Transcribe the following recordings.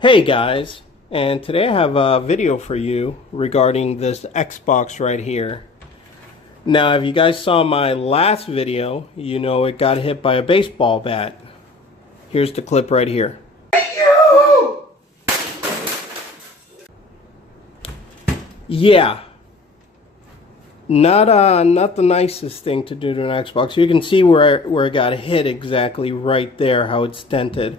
Hey guys, and today I have a video for you regarding this Xbox right here. Now, if you guys saw my last video, you know it got hit by a baseball bat. Here's the clip right here. Yeah, not the nicest thing to do to an Xbox. You can see where it got hit exactly right there, how it's dented.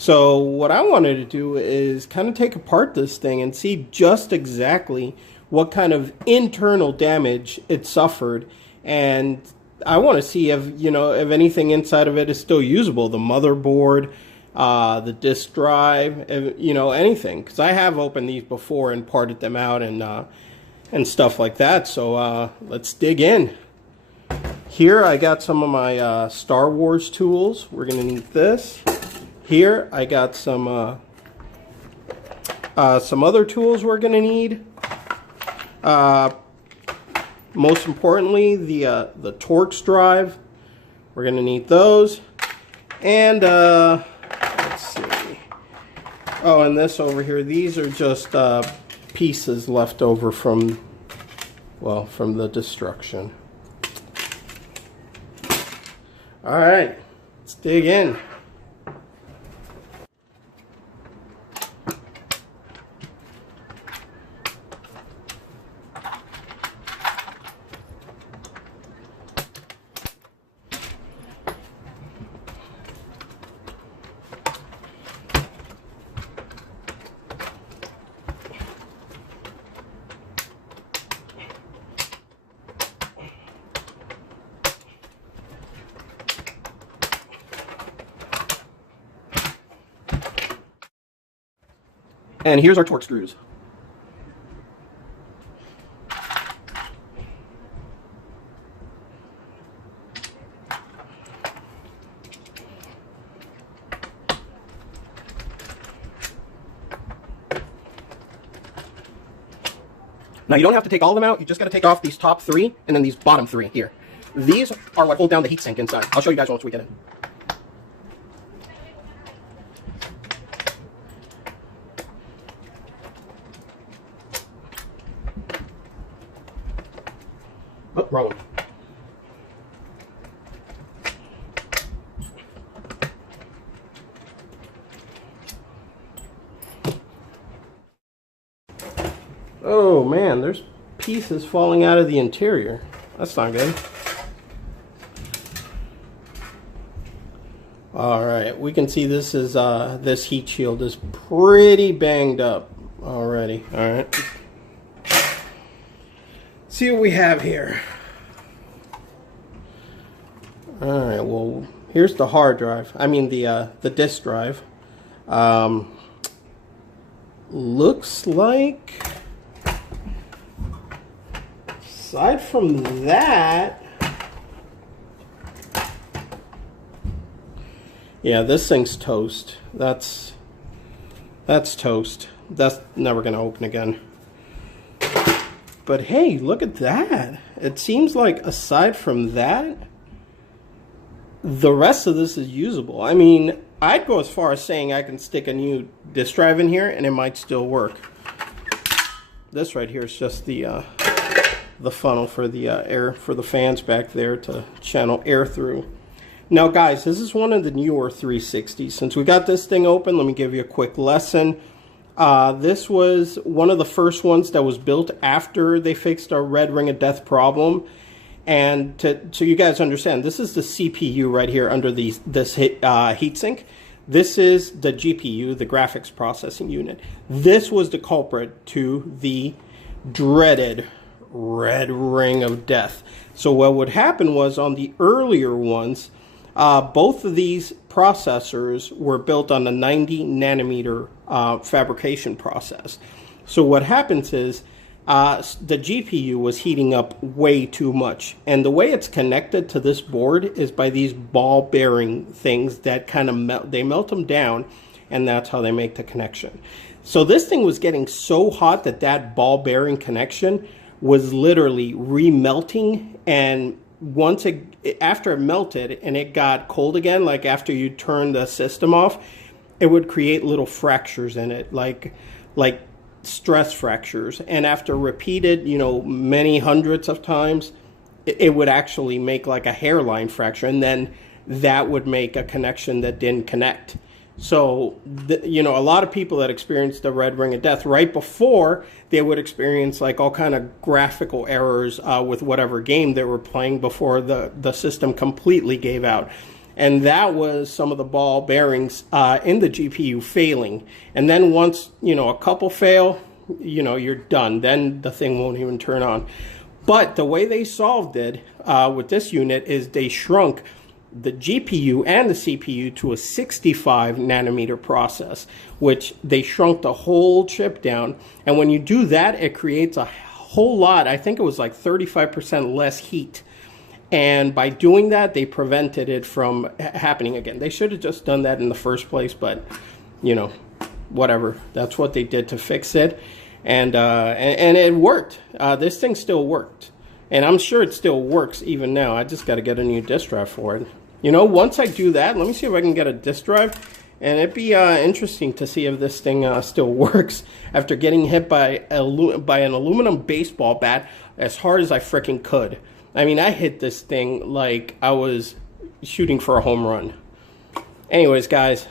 So what I wanted to do is kind of take apart this thing and see just exactly what kind of internal damage it suffered, and I want to see if if anything inside of it is still usable, the motherboard, the disk drive, anything, because I have opened these before and parted them out and stuff like that. So let's dig in. Here I got some of my Star Wars tools. We're gonna need this. Here I got some other tools we're gonna need. Most importantly, the Torx drive. We're gonna need those, and let's see. Oh, and this over here. These are just pieces left over from the destruction. All right, let's dig in. And here's our Torx screws. Now you don't have to take all of them out, you just got to take off these top three and then these bottom three here. These are what hold down the heatsink inside. I'll show you guys once we get in. Oh, wrong one. Oh man, there's pieces falling out of the interior. That's not good. Alright, we can see this is this heat shield is pretty banged up already. Alright. See what we have here. Alright, well, here's the hard drive. I mean the disk drive. Looks like, aside from that, yeah, this thing's toast. That's toast. That's never gonna open again. But hey, look at that. It seems like aside from that, the rest of this is usable. I mean, I'd go as far as saying I can stick a new disk drive in here and it might still work. This right here is just the funnel for the air, for the fans back there to channel air through. Now guys, this is one of the newer 360s. Since we got this thing open, let me give you a quick lesson. This was one of the first ones that was built after they fixed our red ring of death problem. And so you guys understand, this is the CPU right here under this heatsink. This is the GPU, the graphics processing unit. This was the culprit to the dreaded red ring of death. So what would happen was, on the earlier ones, both of these processors were built on the 90 nanometer fabrication process. So what happens is the GPU was heating up way too much, and the way it's connected to this board is by these ball bearing things that kind of melt them down, and that's how they make the connection. So this thing was getting so hot that ball bearing connection was literally remelting, and once after it melted and it got cold again, like after you turn the system off, it would create little fractures in it, like stress fractures. And after repeated, you know, many hundreds of times, it would actually make like a hairline fracture, and then that would make a connection that didn't connect. So, you know, a lot of people that experienced the red ring of death right before, they would experience like all kind of graphical errors with whatever game they were playing before the system completely gave out. And that was some of the ball bearings in the GPU failing. And then once, you know, a couple fail, you know, you're done. Then the thing won't even turn on. But the way they solved it with this unit is they shrunk the GPU and the CPU to a 65 nanometer process, which they shrunk the whole chip down. And when you do that, it creates a whole lot, I think it was like 35% less heat. And by doing that, they prevented it from happening again. They should have just done that in the first place, but, you know, whatever. That's what they did to fix it. And it worked. This thing still worked. And I'm sure it still works even now. I just got to get a new disk drive for it. You know, once I do that, let me see if I can get a disk drive. And it'd be interesting to see if this thing still works after getting hit by an aluminum baseball bat as hard as I freaking could. I mean, I hit this thing like I was shooting for a home run. Anyways, guys,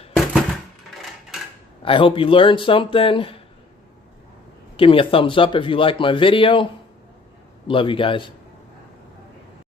I hope you learned something. Give me a thumbs up if you like my video. Love you guys.